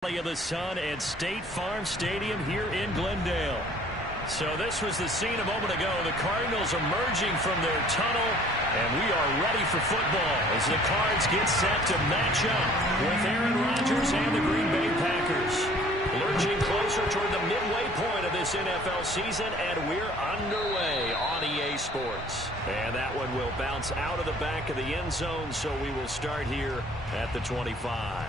Of the Sun at State Farm Stadium here in Glendale. So this was the scene a moment ago. The Cardinals emerging from their tunnel, and we are ready for football as the Cards get set to match up with Aaron Rodgers and the Green Bay Packers. Lurching closer toward the midway point of this NFL season, and we're underway on EA Sports. And that one will bounce out of the back of the end zone, so we will start here at the 25.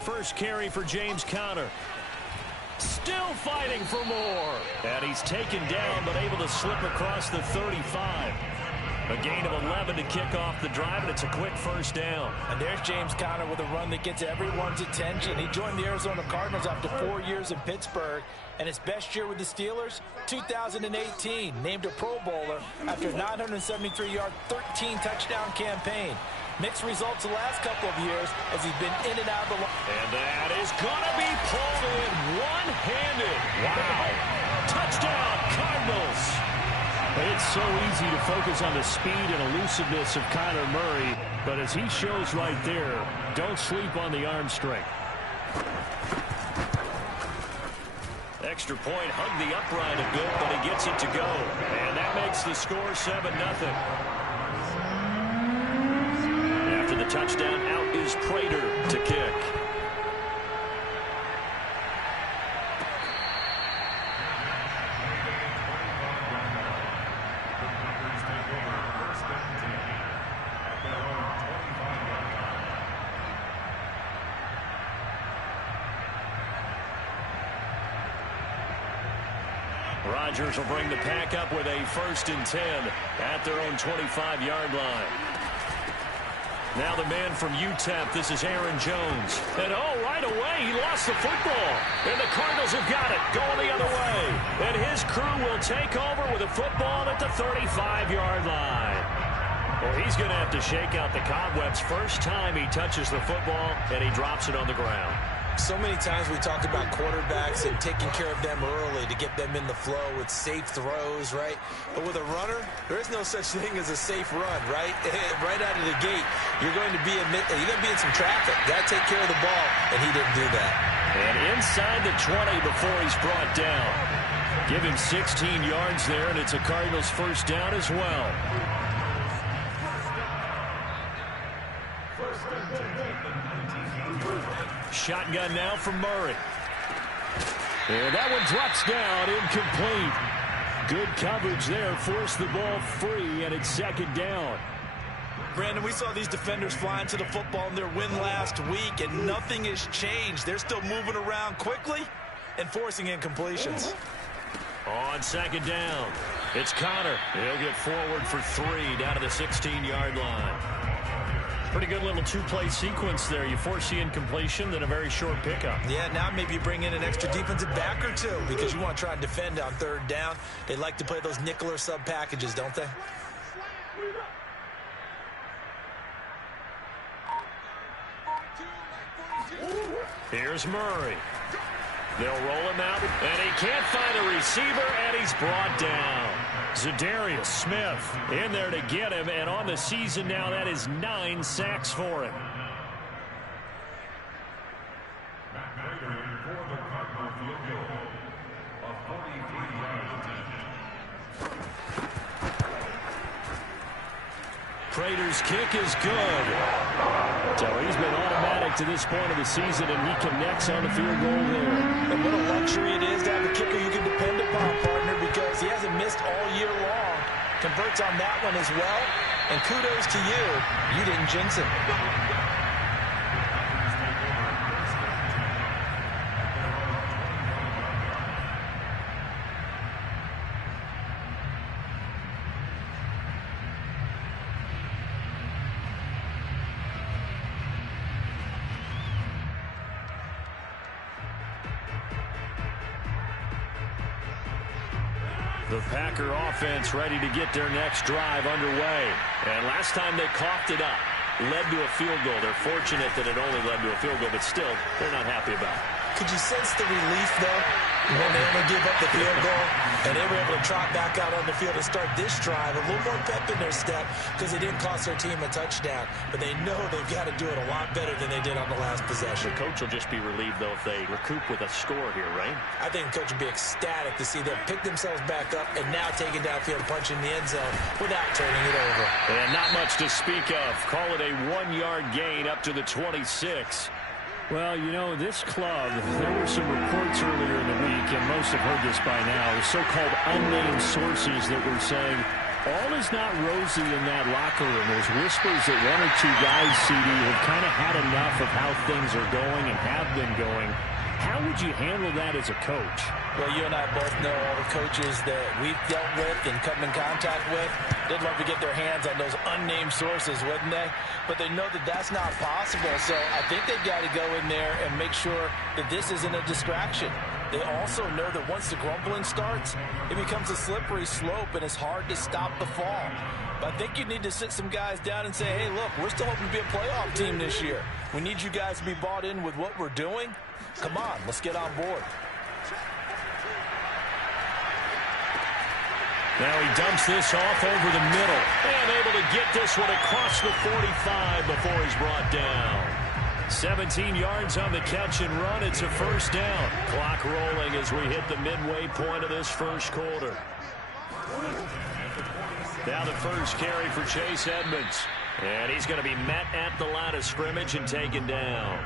First carry for James Conner. Still fighting for more. And he's taken down, but able to slip across the 35. A gain of 11 to kick off the drive, and it's a quick first down. And there's James Conner with a run that gets everyone's attention. He joined the Arizona Cardinals after 4 years in Pittsburgh, and his best year with the Steelers, 2018. Named a Pro Bowler after a 973-yard, 13-touchdown campaign. Mixed results the last couple of years as he's been in and out of the line. And that is going to be pulled in one-handed. Wow. Touchdown, Cardinals. It's so easy to focus on the speed and elusiveness of Kyler Murray, but as he shows right there, don't sleep on the arm strength. Extra point, hugged the upright a bit, but he gets it to go. And that makes the score 7-0. After the touchdown, out is Prater to kick. Rodgers will bring the pack up with a 1st and 10 at their own 25-yard line. Now the man from UTEP, this is Aaron Jones. And right away, he lost the football. And the Cardinals have got it, going the other way. And his crew will take over with a football at the 35-yard line. Well, he's going to have to shake out the cobwebs first time he touches the football, and he drops it on the ground. So many times we talked about quarterbacks and taking care of them early to get them in the flow with safe throws, right? But with a runner, there is no such thing as a safe run, right? Right out of the gate, you're going to be in some traffic. Got to take care of the ball, and he didn't do that. And inside the 20 before he's brought down. Give him 16 yards there, and it's a Cardinals first down as well. Shotgun now from Murray. And that one drops down, incomplete. Good coverage there, forced the ball free, and it's 2nd down. Brandon, we saw these defenders flying to the football in their win last week, and nothing has changed. They're still moving around quickly and forcing incompletions. On 2nd down, it's Conner. He'll get forward for 3 down to the 16-yard line. Pretty good little two-play sequence there. You force the incompletion, then a very short pickup. Yeah, now maybe bring in an extra defensive back or two because you want to try and defend on 3rd down. They like to play those nickel or sub packages, don't they? Here's Murray. They'll roll him out, and he can't find a receiver, and he's brought down. Zadarius Smith in there to get him, and on the season now, that is 9 sacks for him. Prater's kick is good. So he's been automatic to this point of the season, and he connects on the field goal there. And what a luxury it is to have a kicker you can depend upon, partner, because he hasn't missed all year long. Converts on that one as well. And kudos to you. You didn't jinx him. The Packer offense ready to get their next drive underway. And last time they coughed it up, led to a field goal. They're fortunate that it only led to a field goal, but still, they're not happy about it. Could you sense the relief, though, when they only give up the field goal and they were able to trot back out on the field and start this drive? A little more pep in their step because it didn't cost their team a touchdown. But they know they've got to do it a lot better than they did on the last possession. The coach will just be relieved, though, if they recoup with a score here, right? I think the coach would be ecstatic to see them pick themselves back up and now take it downfield and punch in the end zone without turning it over. And not much to speak of. Call it a 1-yard gain up to the 26. Well, you know, this club, there were some reports earlier in the week, and most have heard this by now, so-called unnamed sources that were saying all is not rosy in that locker room. There's whispers that one or two guys, CD, have kind of had enough of how things are going and have been going. How would you handle that as a coach? Well, you and I both know all the coaches that we've dealt with and come in contact with. They'd love to get their hands on those unnamed sources, wouldn't they? But they know that that's not possible. So I think they've got to go in there and make sure that this isn't a distraction. They also know that once the grumbling starts, it becomes a slippery slope and it's hard to stop the fall. But I think you need to sit some guys down and say, hey, look, we're still hoping to be a playoff team this year. We need you guys to be bought in with what we're doing. Come on, let's get on board. Now he dumps this off over the middle. And able to get this one across the 45 before he's brought down. 17 yards on the catch and run. It's a first down. Clock rolling as we hit the midway point of this first quarter. Now the first carry for Chase Edmonds. And he's going to be met at the line of scrimmage and taken down.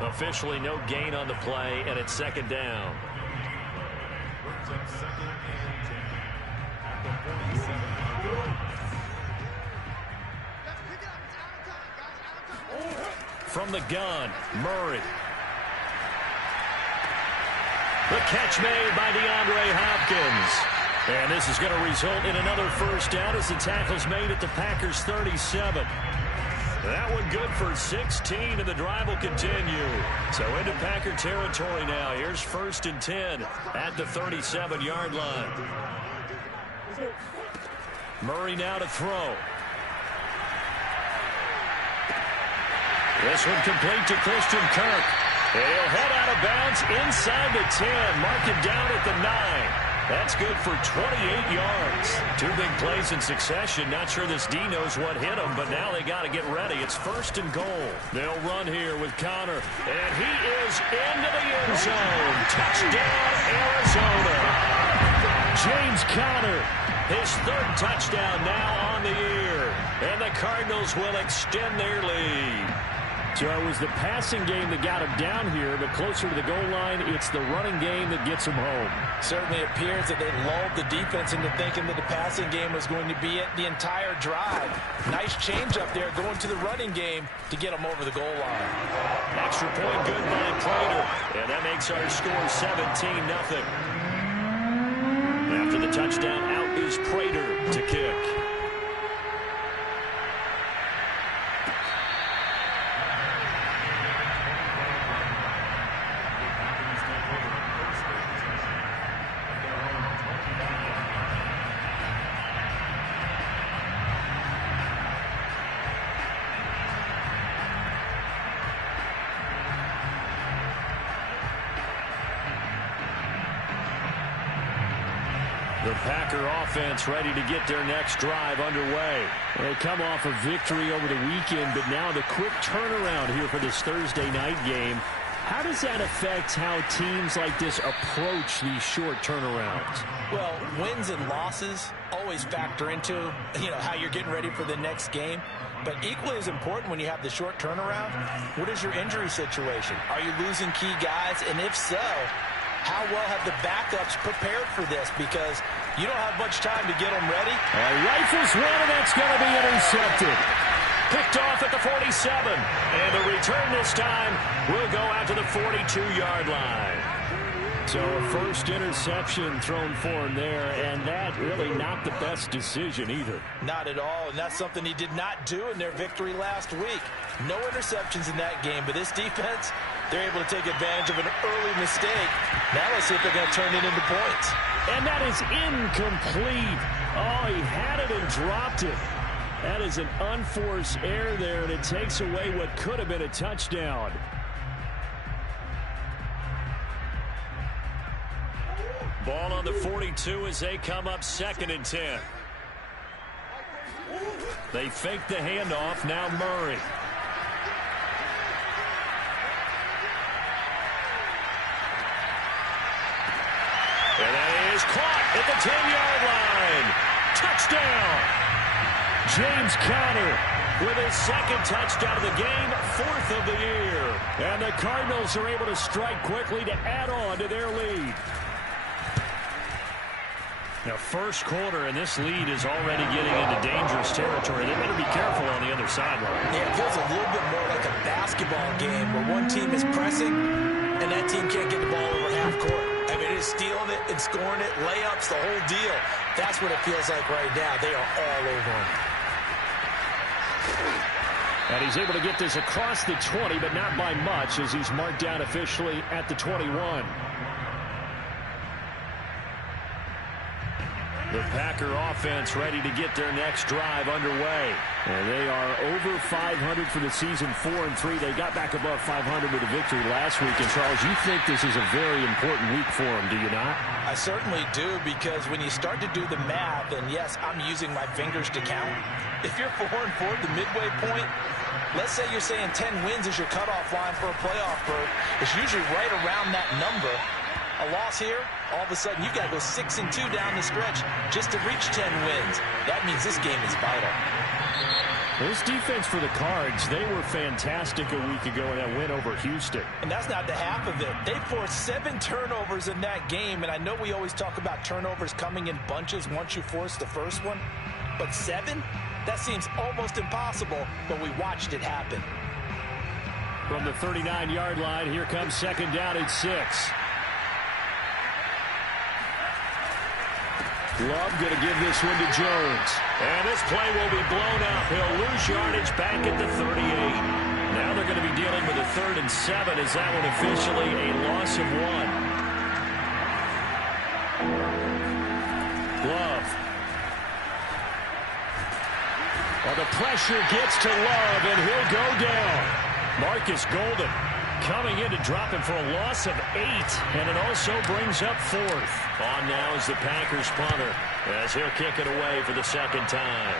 Officially no gain on the play, and it's second down. From the gun, Murray. The catch made by DeAndre Hopkins. And this is going to result in another first down as the tackle's made at the Packers' 37. That one good for 16, and the drive will continue. So into Packer territory now. Here's 1st and 10 at the 37-yard line. Murray now to throw. This one complete to Christian Kirk. And he'll head out of bounds inside the 10. Mark it down at the 9. That's good for 28 yards. 2 big plays in succession. Not sure this D knows what hit him, but now they got to get ready. It's 1st and goal. They'll run here with Connor, and he is into the end zone. Touchdown, Arizona. James Conner, his 3rd touchdown now on the year, and the Cardinals will extend their lead. So it was the passing game that got him down here, but closer to the goal line, it's the running game that gets him home. Certainly appears that they lulled the defense into thinking that the passing game was going to be it the entire drive. Nice change up there going to the running game to get them over the goal line. Extra point good by Prater, and that makes our score 17-0. After the touchdown, out is Prater to kick. The Packer offense ready to get their next drive underway. They come off a victory over the weekend, but now the quick turnaround here for this Thursday night game. How does that affect how teams like this approach these short turnarounds? Well, wins and losses always factor into, how you're getting ready for the next game. But equally as important when you have the short turnaround, what is your injury situation? Are you losing key guys? And if so, how well have the backups prepared for this? Because you don't have much time to get them ready. Rifles one, and that's going to be intercepted. Picked off at the 47. And the return this time will go out to the 42-yard line. So a first interception thrown for him there, and that really not the best decision either. Not at all, and that's something he did not do in their victory last week. No interceptions in that game, but this defense, they're able to take advantage of an early mistake. Now let's see if they're going to turn it into points. And that is incomplete. Oh, he had it and dropped it. That is an unforced error there, and it takes away what could have been a touchdown. Ball on the 42 as they come up 2nd and 10. They fake the handoff. Now Murray. And that is caught at the 10-yard line. Touchdown. James Conner with his 2nd touchdown of the game, 4th of the year. And the Cardinals are able to strike quickly to add on to their lead. Now, first quarter, and this lead is already getting into dangerous territory. They better be careful on the other sideline. Yeah, it feels a little bit more like a basketball game where one team is pressing and that team can't get the ball over half court. I mean, it is stealing it and scoring it, layups, the whole deal. That's what it feels like right now. They are all over him. And he's able to get this across the 20, but not by much, as he's marked down officially at the 21. The Packer offense ready to get their next drive underway. And they are over 500 for the season, 4-3. They got back above 500 with a victory last week. And, Charles, you think this is a very important week for them, do you not? I certainly do, because when you start to do the math, and yes, I'm using my fingers to count. If you're 4-4 at the midway point, let's say you're saying 10 wins is your cutoff line for a playoff berth. It's usually right around that number. A loss here, all of a sudden you've got to go 6-2 down the stretch just to reach 10 wins. That means this game is vital. This defense for the Cards, they were fantastic a week ago in that win over Houston. And that's not the half of it. They forced 7 turnovers in that game, and I know we always talk about turnovers coming in bunches once you force the first one, but 7? That seems almost impossible, but we watched it happen. From the 39-yard line, here comes 2nd down and 6. Love going to give this one to Jones. And this play will be blown up. He'll lose yardage back at the 38. Now they're going to be dealing with a 3rd and 7 as that one officially a loss of 1. Love. Well, the pressure gets to Love, and he'll go down. Marcus Golden coming in to drop him for a loss of 8, and it also brings up 4th. On now is the Packers punter, as he'll kick it away for the 2nd time.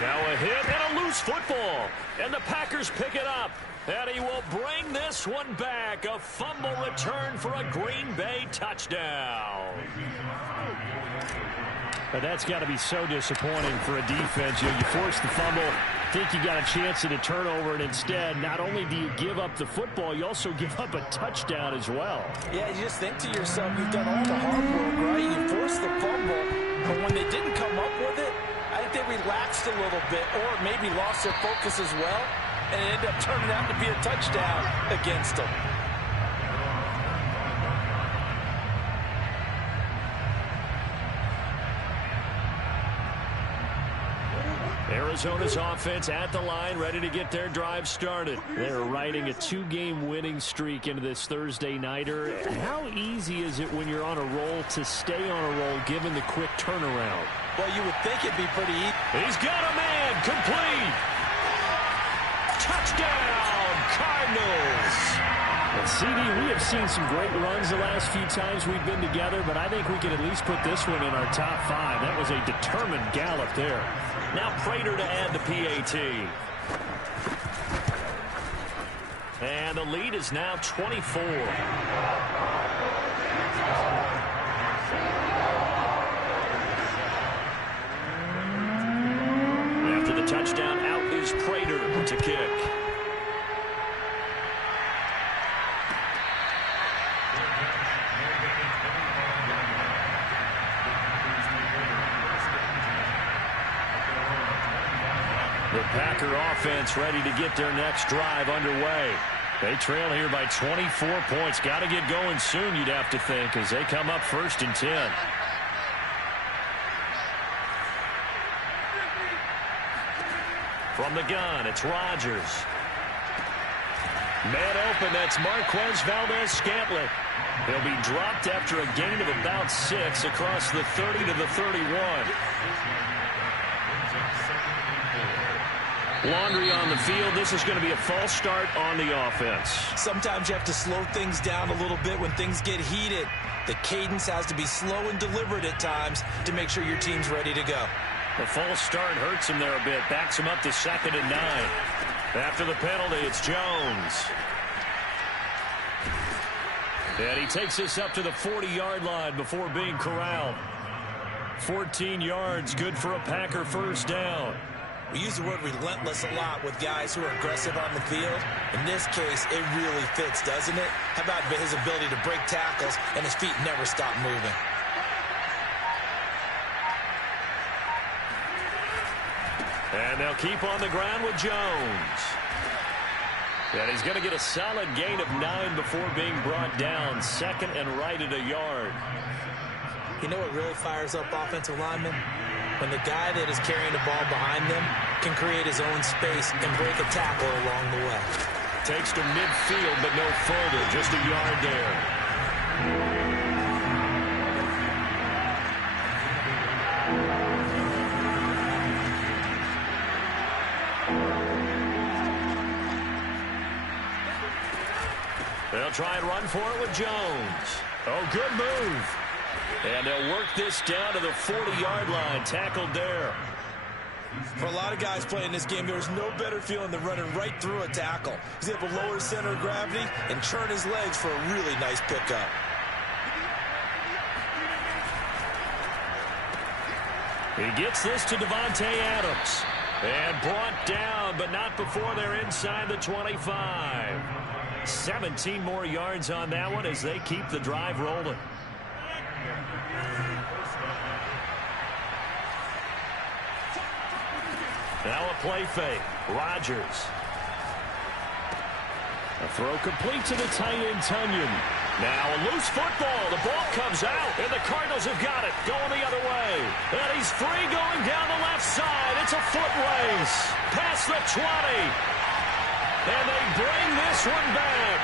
Now a hit and a loose football, and the Packers pick it up, and he will bring this one back. A fumble return for a Green Bay touchdown. But that's got to be so disappointing for a defense. You force the fumble, think you got a chance at a turnover, and instead, not only do you give up the football, you also give up a touchdown as well. Yeah, you just think to yourself, you've done all the hard work, right? You forced the fumble, but when they didn't come up with it, I think they relaxed a little bit, or maybe lost their focus as well, and it ended up turning out to be a touchdown against them. Arizona's offense at the line, ready to get their drive started. They're riding a 2-game winning streak into this Thursday nighter. How easy is it when you're on a roll to stay on a roll given the quick turnaround? Well, you would think it'd be pretty easy. He's got a man, complete. Touchdown, Cardinals. Well, CD, we have seen some great runs the last few times we've been together, but I think we can at least put this one in our top 5. That was a determined gallop there. Now Prater to add the PAT. And the lead is now 24. After the touchdown, out is Prater to kick. The Packer offense ready to get their next drive underway. They trail here by 24 points. Got to get going soon, you'd have to think, as they come up 1st and 10. From the gun, it's Rodgers. Man open, that's Marquez Valdez-Scantling. He'll be dropped after a gain of about 6 across the 30 to the 31. Laundry on the field. This is going to be a false start on the offense. Sometimes you have to slow things down a little bit when things get heated. The cadence has to be slow and deliberate at times to make sure your team's ready to go. The false start hurts him there a bit. Backs him up to 2nd and 9. After the penalty, it's Jones. And he takes this up to the 40-yard line before being corralled. 14 yards, good for a Packer first down. We use the word relentless a lot with guys who are aggressive on the field. In this case, it really fits, doesn't it? How about his ability to break tackles and his feet never stop moving? And they'll keep on the ground with Jones. And he's going to get a solid gain of 9 before being brought down. 2nd and right at a yard. You know what really fires up offensive linemen? When the guy that is carrying the ball behind them can create his own space and break a tackle along the way. Takes to midfield, but no further. Just a yard there. They'll try and run for it with Jones. Oh, good move. And they'll work this down to the 40-yard line. Tackled there. For a lot of guys playing this game, there's no better feeling than running right through a tackle. He's able to lower his center of gravity and churn his legs for a really nice pickup. He gets this to Devontae Adams. And brought down, but not before they're inside the 25. 17 more yards on that one as they keep the drive rolling. Now a play fake. Rodgers. A throw complete to the tight end, Tunyon. Now a loose football. The ball comes out, and the Cardinals have got it. Going the other way. And he's free going down the left side. It's a foot race. Past the 20. And they bring this one back.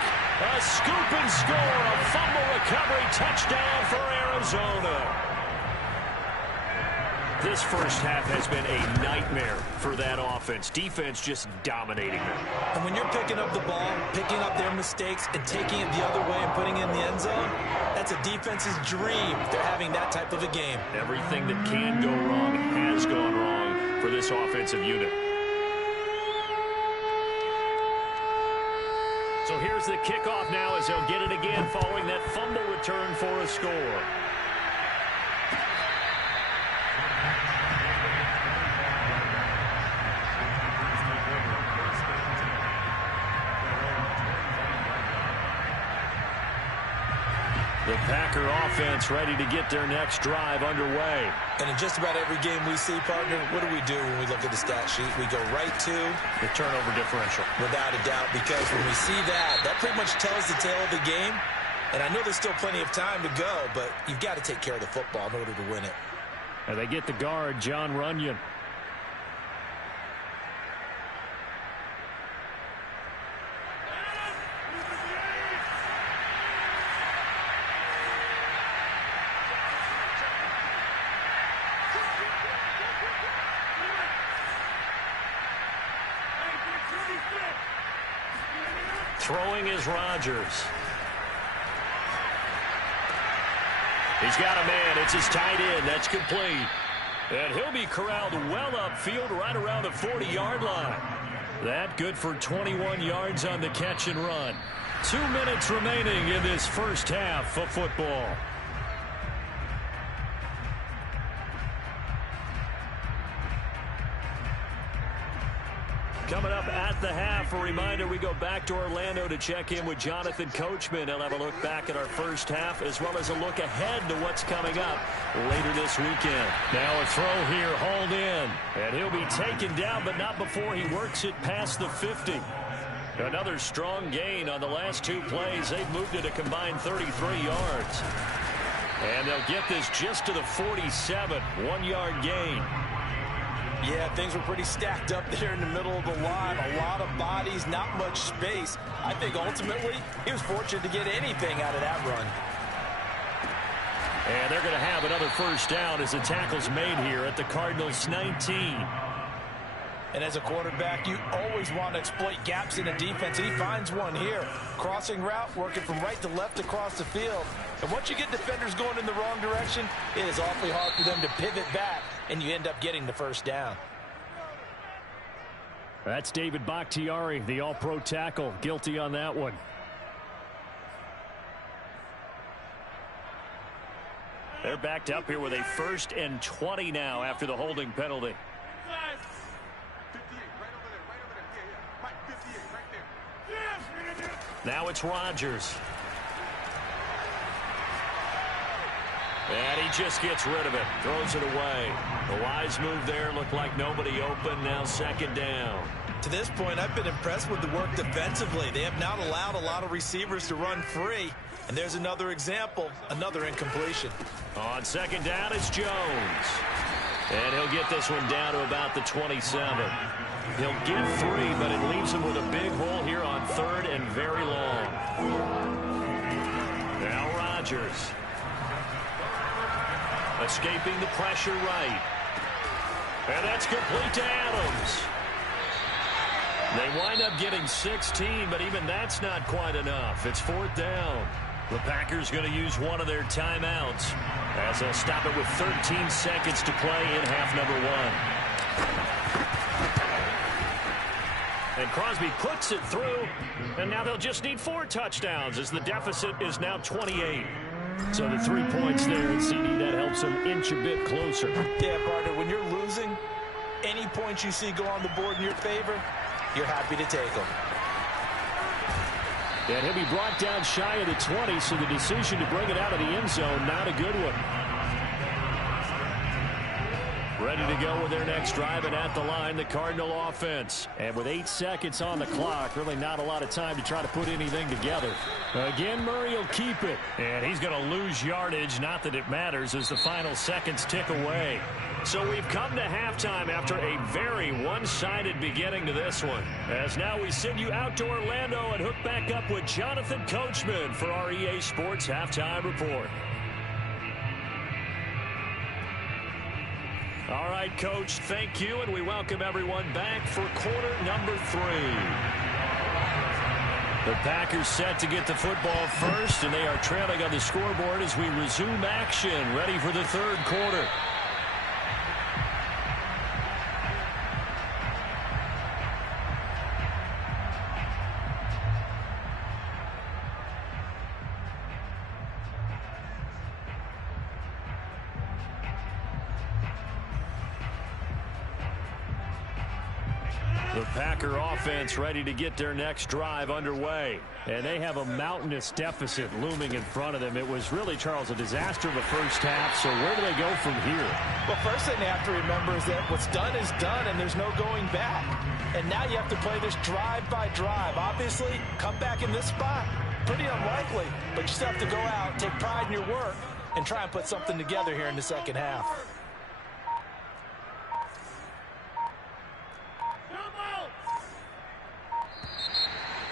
A scoop and score. A fumble recovery touchdown for Arizona. This first half has been a nightmare for that offense. Defense just dominating them. And when you're picking up the ball, picking up their mistakes, and taking it the other way and putting it in the end zone, that's a defense's dream. They're having that type of a game. Everything that can go wrong has gone wrong for this offensive unit. So here's the kickoff now as they'll get it again following that fumble return for a score. The Packer offense ready to get their next drive underway. And in just about every game we see, partner, what do we do when we look at the stat sheet? We go right to the turnover differential. Without a doubt, because when we see that, that pretty much tells the tale of the game. And I know there's still plenty of time to go, but you've got to take care of the football in order to win it. And they get the guard, John Runyon. Throwing is Rodgers. He's got a man. It's his tight end. That's complete. And he'll be corralled well upfield right around the 40-yard line. That good for 21 yards on the catch and run. 2 minutes remaining in this first half of football. Coming up at the half, a reminder, we go back to Orlando to check in with Jonathan Coachman. He'll have a look back at our first half as well as a look ahead to what's coming up later this weekend. Now a throw here, hauled in. And he'll be taken down, but not before he works it past the 50. Another strong gain on the last 2 plays. They've moved it a combined 33 yards. And they'll get this just to the 47, 1-yard gain. Yeah, things were pretty stacked up there in the middle of the line. A lot of bodies, not much space. I think ultimately he was fortunate to get anything out of that run. And they're going to have another first down as the tackle's made here at the Cardinals' 19. And as a quarterback, you always want to exploit gaps in the defense. He finds one here. Crossing route, working from right to left across the field. And once you get defenders going in the wrong direction, it is awfully hard for them to pivot back, and you end up getting the first down. That's David Bakhtiari, the all-pro tackle, guilty on that one. They're backed up here with a 1st and 20 now after the holding penalty. Now it's Rodgers. And he just gets rid of it. Throws it away. The wise move there. Looked like nobody open. Now 2nd down. To this point, I've been impressed with the work defensively. They have not allowed a lot of receivers to run free. And there's another example, another incompletion. On 2nd down, it's Jones. And he'll get this one down to about the 27. He'll get 3, but it leaves him with a big hole here on 3rd and very long. Now Rodgers. Escaping the pressure right. And that's complete to Adams. They wind up getting 16, but even that's not quite enough. It's 4th down. The Packers going to use one of their timeouts as they'll stop it with 13 seconds to play in half number 1. And Crosby puts it through, and now they'll just need 4 touchdowns as the deficit is now 28. So the 3 points there, and CD, that helps them inch a bit closer. Yeah, partner, when you're losing, any points you see go on the board in your favor, you're happy to take them. And he'll be brought down shy of the 20, so the decision to bring it out of the end zone, not a good one. Ready to go with their next drive, and at the line, the Cardinal offense. And with 8 seconds on the clock, really not a lot of time to try to put anything together. Again, Murray will keep it. And he's going to lose yardage, not that it matters, as the final seconds tick away. So we've come to halftime after a very one-sided beginning to this one. As now we send you out to Orlando and hook back up with Jonathan Coachman for our EA Sports Halftime Report. All right, Coach, thank you, and we welcome everyone back for quarter number 3. The Packers set to get the football first, and they are trailing on the scoreboard as we resume action, ready for the 3rd quarter. The Packer offense ready to get their next drive underway. And they have a mountainous deficit looming in front of them. It was really, Charles, a disaster the first half. So where do they go from here? Well, first thing they have to remember is that what's done is done, and there's no going back. And now you have to play this drive by drive. Obviously, come back in this spot, pretty unlikely. But you still have to go out, take pride in your work, and try and put something together here in the second half.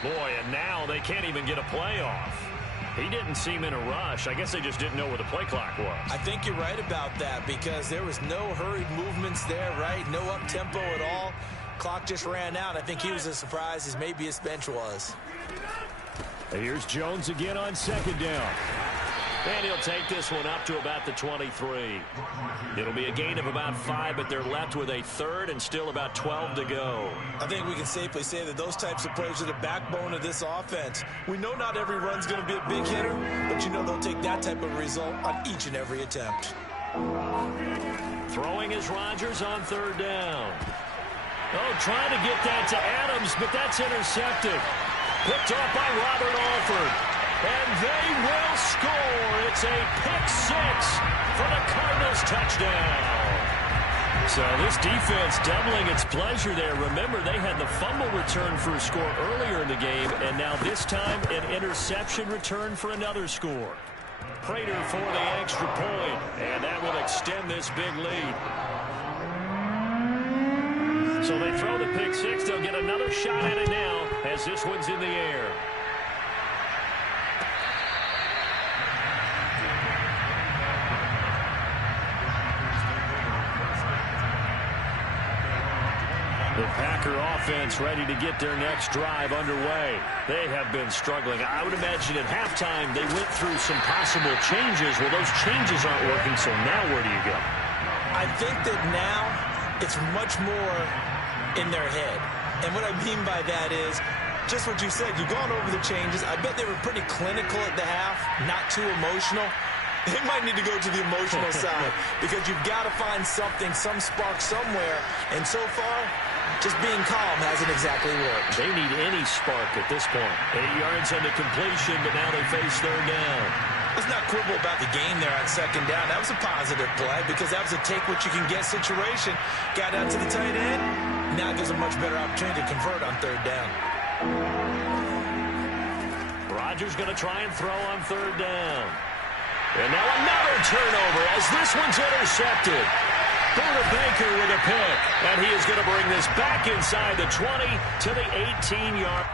Boy, and now they can't even get a play off. He didn't seem in a rush. I guess they just didn't know where the play clock was. I think you're right about that because there was no hurried movements there, right? No up-tempo at all. Clock just ran out. I think he was as surprised as maybe his bench was. And here's Jones again on 2nd down. And he'll take this one up to about the 23. It'll be a gain of about 5, but they're left with a 3rd and still about 12 to go. I think we can safely say that those types of plays are the backbone of this offense. We know not every run's going to be a big hitter, but you know they'll take that type of result on each and every attempt. Throwing is Rodgers on 3rd down. Oh, trying to get that to Adams, but that's intercepted. Picked off by Robert Alford. And they will score. It's a pick-6 for the Cardinals touchdown. So this defense doubling its pleasure there. Remember, they had the fumble return for a score earlier in the game, and now this time an interception return for another score. Prater for the extra point, and that will extend this big lead. So they throw the pick-6. They'll get another shot at it now as this one's in the air. The Packer offense ready to get their next drive underway. They have been struggling. I would imagine at halftime they went through some possible changes. Well, those changes aren't working, so now where do you go? I think that now it's much more in their head. And what I mean by that is just what you said. You've gone over the changes. I bet they were pretty clinical at the half, not too emotional. They might need to go to the emotional side because you've got to find something, some spark somewhere. And so far, just being calm hasn't exactly worked. They need any spark at this point. 8 yards on the completion, but now they face third down. Let's not quibble about the game there on second down. That was a positive play because that was a take-what-you-can-get situation. Got out to the tight end. Now it gives a much better opportunity to convert on third down. Rodgers going to try and throw on third down. And now another turnover as this one's intercepted. Buda Baker with a pick. And he is going to bring this back inside the 20 to the 18-yard.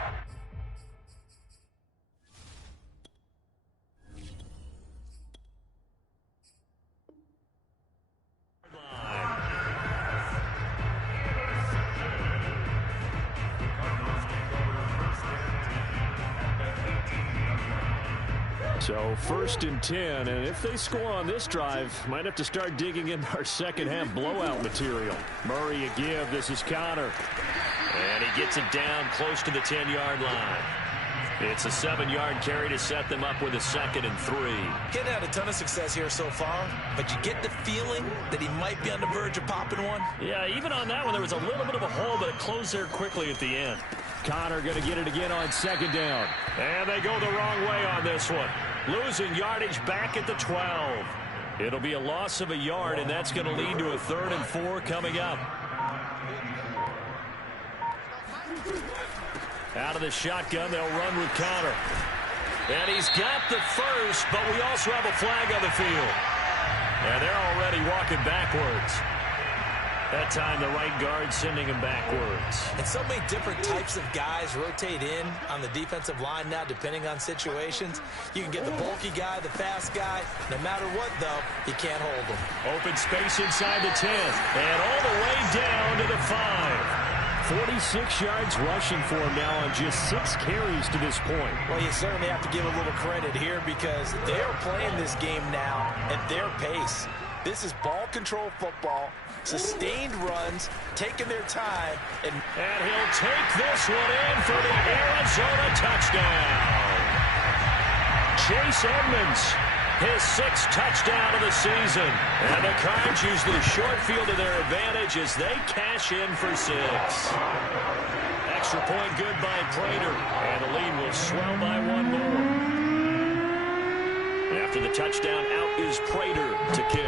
So 1st and 10, and if they score on this drive, might have to start digging in our second half blowout material. Murray a give. This is Connor. And he gets it down close to the 10-yard line. It's a 7-yard carry to set them up with a 2nd and 3. Getting had a ton of success here so far, but you get the feeling that he might be on the verge of popping one. Yeah, even on that one, there was a little bit of a hole, but it closed there quickly at the end. Connor going to get it again on 2nd down. And they go the wrong way on this one. Losing yardage back at the 12. It'll be a loss of a yard, and that's going to lead to a 3rd and 4 coming up. Out of the shotgun, they'll run with Connor. And he's got the first, but we also have a flag on the field. And they're already walking backwards. That time, the right guard sending him backwards. And so many different types of guys rotate in on the defensive line now, depending on situations. You can get the bulky guy, the fast guy. No matter what, though, you can't hold them. Open space inside the 10. And all the way down to the 5. 46 yards rushing for him now on just 6 carries to this point. Well, you certainly have to give a little credit here because they are playing this game now at their pace. This is ball control football, sustained runs, taking their time. And he'll take this one in for the Arizona touchdown. Chase Edmonds, his 6th touchdown of the season. And the Cards use the short field to their advantage as they cash in for 6. Extra point good by Prater. And the lead will swell by 1 more. After the touchdown, out is Prater to kick.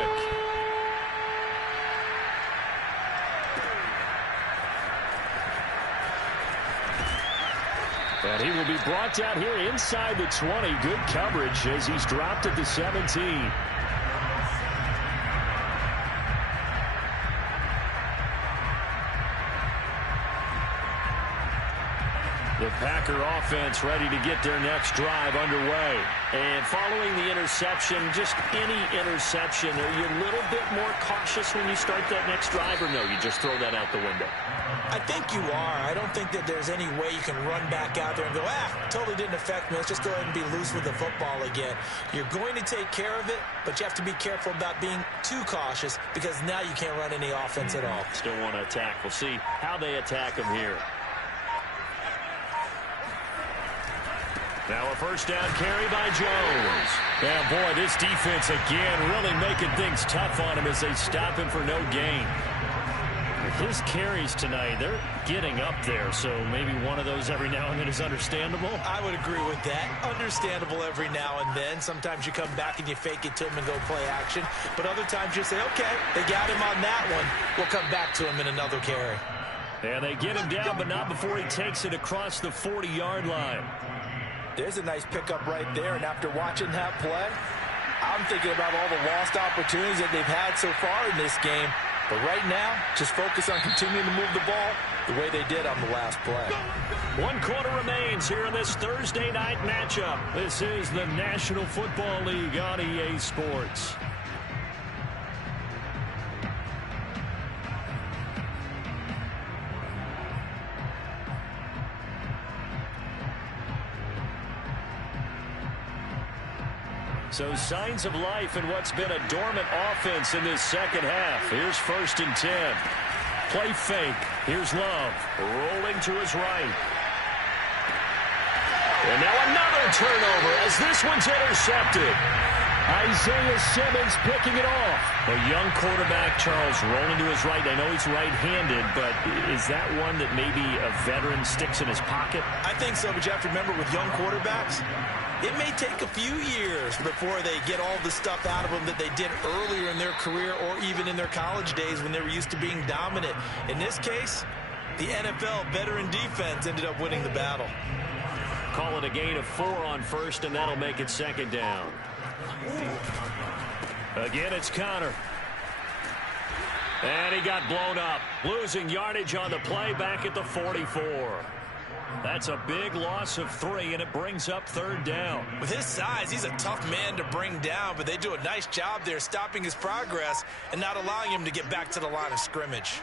And he will be brought down here inside the 20. Good coverage as he's dropped at the 17. The Packer offense ready to get their next drive underway. And following the interception, just any interception, are you a little bit more cautious when you start that next drive, or no, you just throw that out the window? I think you are. I don't think that there's any way you can run back out there and go, totally didn't affect me. Let's just go ahead and be loose with the football again. You're going to take care of it, but you have to be careful about being too cautious because now you can't run any offense at all. Still want to attack. We'll see how they attack them here. Now a 1st down carry by Jones. Yeah, boy, this defense again really making things tough on him as they stop him for no gain. His carries tonight, they're getting up there, so maybe one of those every now and then is understandable. I would agree with that. Understandable every now and then. Sometimes you come back and you fake it to him and go play action. But other times you say, okay, they got him on that one. We'll come back to him in another carry. And they get him down, but not before he takes it across the 40-yard line. There's a nice pickup right there, and after watching that play, I'm thinking about all the lost opportunities that they've had so far in this game. But right now, just focus on continuing to move the ball the way they did on the last play. 1 quarter remains here in this Thursday night matchup. This is the National Football League on EA Sports. So signs of life in what's been a dormant offense in this second half. Here's 1st and 10. Play fake. Here's Love. Rolling to his right. And now another turnover as this one's intercepted. Isaiah Simmons picking it off. A young quarterback, Charles, rolling to his right. I know he's right-handed, but is that one that maybe a veteran sticks in his pocket? I think so, but you have to remember with young quarterbacks, it may take a few years before they get all the stuff out of them that they did earlier in their career or even in their college days when they were used to being dominant. In this case, the NFL veteran defense ended up winning the battle. Call it a gain of 4 on 1st, and that'll make it 2nd down. Again, it's Connor. And he got blown up. Losing yardage on the play back at the 44. That's a big loss of 3, and it brings up 3rd down. With his size, he's a tough man to bring down, but they do a nice job there stopping his progress and not allowing him to get back to the line of scrimmage.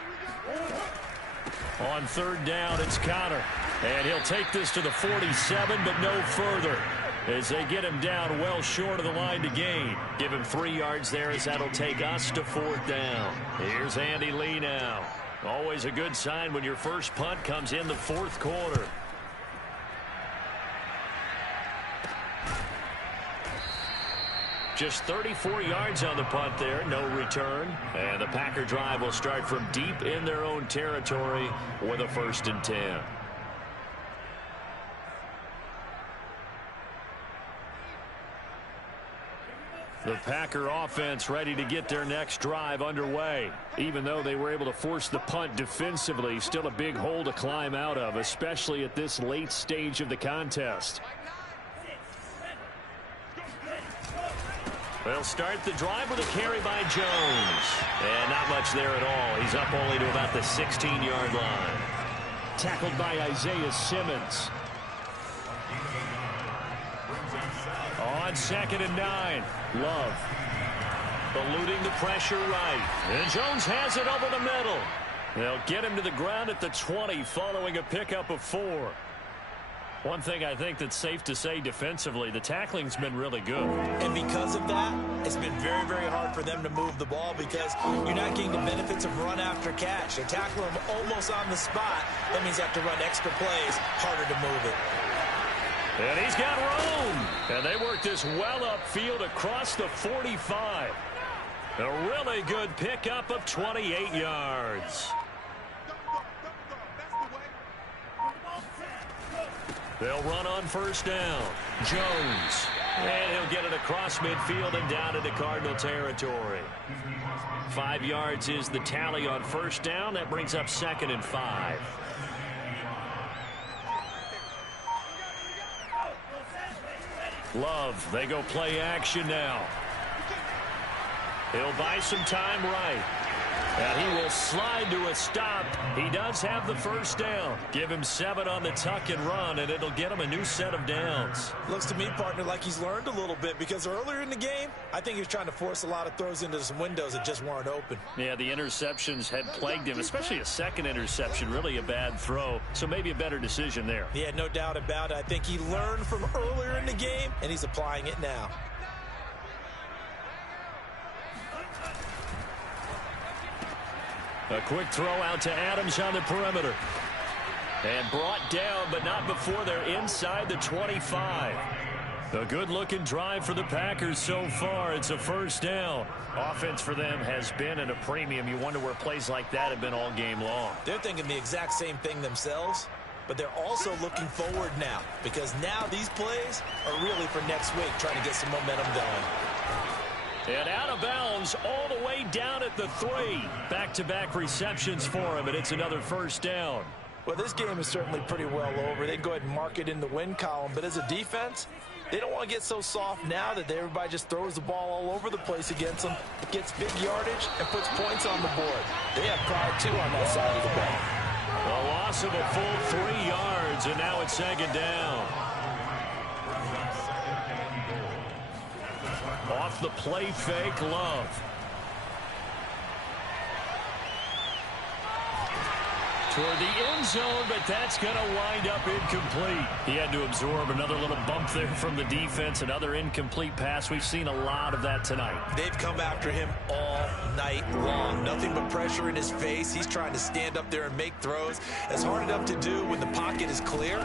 On 3rd down, it's Connor. And he'll take this to the 47, but no further, as they get him down well short of the line to gain. Give him 3 yards there, as that'll take us to 4th down. Here's Andy Lee now. Always a good sign when your first punt comes in the 4th quarter. Just 34 yards on the punt there, no return. And the Packer drive will start from deep in their own territory with a 1st and 10. The Packer offense ready to get their next drive underway. Even though they were able to force the punt defensively, still a big hole to climb out of, especially at this late stage of the contest. They'll start the drive with a carry by Jones. And not much there at all. He's up only to about the 16-yard line. Tackled by Isaiah Simmons. On 2nd and 9. Love. Eluding the pressure right. And Jones has it over the middle. They'll get him to the ground at the 20 following a pickup of 4. One thing I think that's safe to say defensively, the tackling's been really good. And because of that, it's been very, very hard for them to move the ball because you're not getting the benefits of run after catch. They're tackling them almost on the spot. That means you have to run extra plays, harder to move it. And he's got room. And they work this well upfield across the 45. A really good pickup of 28 yards. They'll run on 1st down. Jones. And he'll get it across midfield and down into Cardinal territory. 5 yards is the tally on 1st down. That brings up 2nd and 5. Love, they go play action now. He'll buy some time right. And he will slide to a stop. He does have the 1st down. Give him 7 on the tuck and run, and it'll get him a new set of downs. Looks to me, partner, like he's learned a little bit because earlier in the game, I think he was trying to force a lot of throws into some windows that just weren't open. Yeah, the interceptions had plagued him, especially a 2nd interception, really a bad throw. So maybe a better decision there. Yeah, no doubt about it. I think he learned from earlier in the game, and he's applying it now. A quick throw out to Adams on the perimeter. And brought down, but not before they're inside the 25. A good-looking drive for the Packers so far. It's a 1st down. Offense for them has been at a premium. You wonder where plays like that have been all game long. They're thinking the exact same thing themselves, but they're also looking forward now because now these plays are really for next week, trying to get some momentum going. And out of bounds all the way down at the 3. Back-to-back receptions for him, and it's another 1st down. Well, this game is certainly pretty well over. They can go ahead and mark it in the win column, but as a defense, they don't want to get so soft now that everybody just throws the ball all over the place against them, gets big yardage, and puts points on the board. They have pride, too, on that side of the ball. A loss of a full 3 yards, and now it's 2nd down. Off the play fake, Love. Toward the end zone, but that's going to wind up incomplete. He had to absorb another little bump there from the defense, another incomplete pass. We've seen a lot of that tonight. They've come after him all night long. Nothing but pressure in his face. He's trying to stand up there and make throws. It's hard enough to do when the pocket is clear.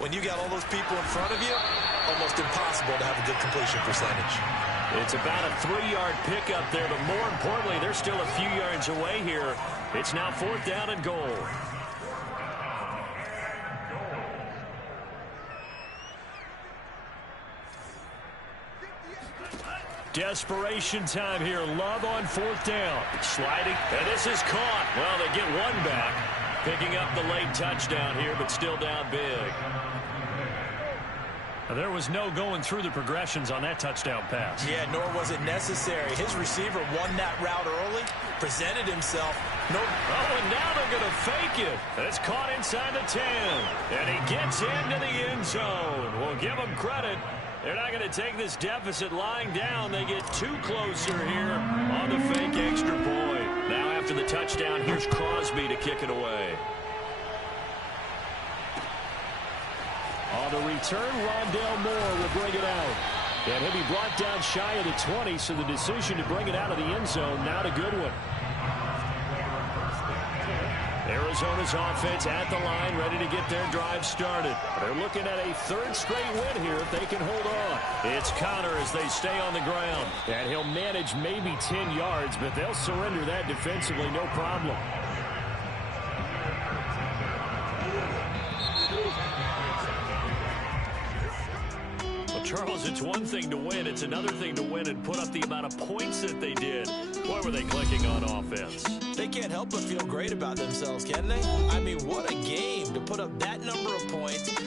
When you got all those people in front of you, almost impossible to have a good completion percentage. It's about a 3-yard pickup there, but more importantly, they're still a few yards away here. It's now 4th down and goal. Desperation time here. Love on 4th down. Sliding, and this is caught. Well, they get one back. Picking up the late touchdown here, but still down big. There was no going through the progressions on that touchdown pass. Yeah, nor was it necessary. His receiver won that route early, presented himself. Oh, and now they're going to fake it. And it's caught inside the 10. And he gets into the end zone. We'll give him credit. They're not going to take this deficit lying down. They get too closer here on the fake extra point. Now after the touchdown, here's Crosby to kick it away. On the return, Rondale Moore will bring it out. And he'll be brought down shy of the 20, so the decision to bring it out of the end zone, not a good one. Arizona's offense at the line, ready to get their drive started. They're looking at a 3rd straight win here if they can hold on. It's Connor as they stay on the ground. And he'll manage maybe 10 yards, but they'll surrender that defensively, no problem. Charles, it's one thing to win. It's another thing to win and put up the amount of points that they did. Boy, were they clicking on offense. They can't help but feel great about themselves, can they? I mean, what a game to put up that number of points.